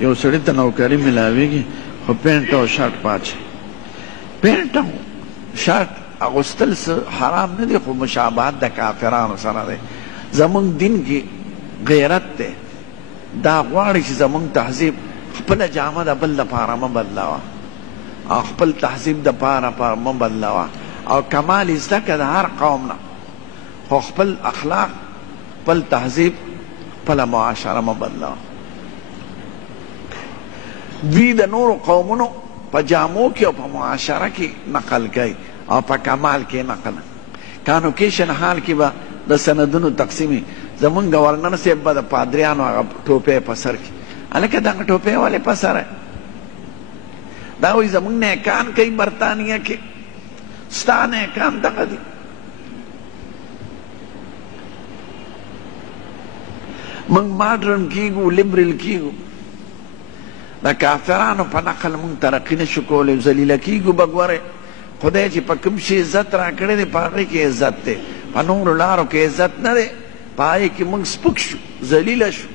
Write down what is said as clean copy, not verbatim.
یو سړي ته نوکري ملاویږي خو پینټ او شرټ پاچي پینټ او شرټ اغوستل څه حرام نه دي خو مشابهت د کافرانو سره دی زمونږ دین کې غیرت دی دا غواړي چې زمونږ تهذیب خپله جامه د بل دپاره مه بدلوه او خپل تهذیب دپاره مه بدلوه او کمال زده که د هر قوم نه خو خپل اخلاق خپل تهذیب خپله معاشره مه بدلوه دوی د نورو قومونو په جامو کې او په معاشره کې نقل کوي او په کمال کې نقل کانوکیشن حال کې به د سندونو تقسیمي زمونږ گورنر صاحب به د پادریانو هغه ټوپۍ په سر کې هلکه دغه ټوپۍ ولې په سر دا وایي زمونږ نیکان کوي برطانیه کې ستا نیکان دغه دي موږ ماډرن کیږو لیبرل کیږو د کافرانو په نقل مونږ ترقي نشو کولی ذلیله کیږو به ګورې خدای چې په کوم شي عزت راکړی دی په هغې کې عزت دی په نورو لارو کې عزت نه دی په هغې کې مونږ سپک شو ذلیله شو